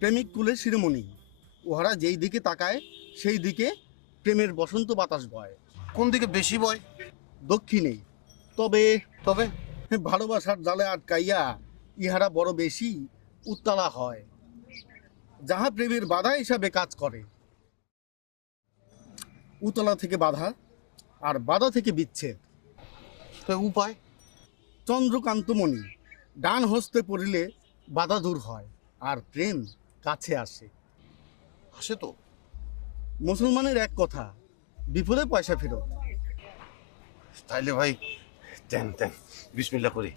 প্রেমিক কুলের শিরোমণি, উহারা যেই দিকে তাকায় সেই দিকে প্রেমের বসন্ত বাতাস বয়। কোন দিকে বেশি বয়? দক্ষিণে। তবে তবে ভালোবাসার জালে আটকাইয়া ইহারা বড় বেশি উত্তালা হয়, যাহা প্রেমের বাধা হিসাবে কাজ করে। উতলা থেকে বাধা, আর বাধা থেকে বিচ্ছেদ। তো উপায়? চন্দ্রকান্তমণি, ডান হস্তে পড়িলে বাধা দূর হয় আর প্রেম কাছে আসে। আসে তো। মুসলমানের এক কথা, বিপদে পয়সা ফেরত। তাইলে ভাই দেন দেন, বিসমিল্লাহ করি।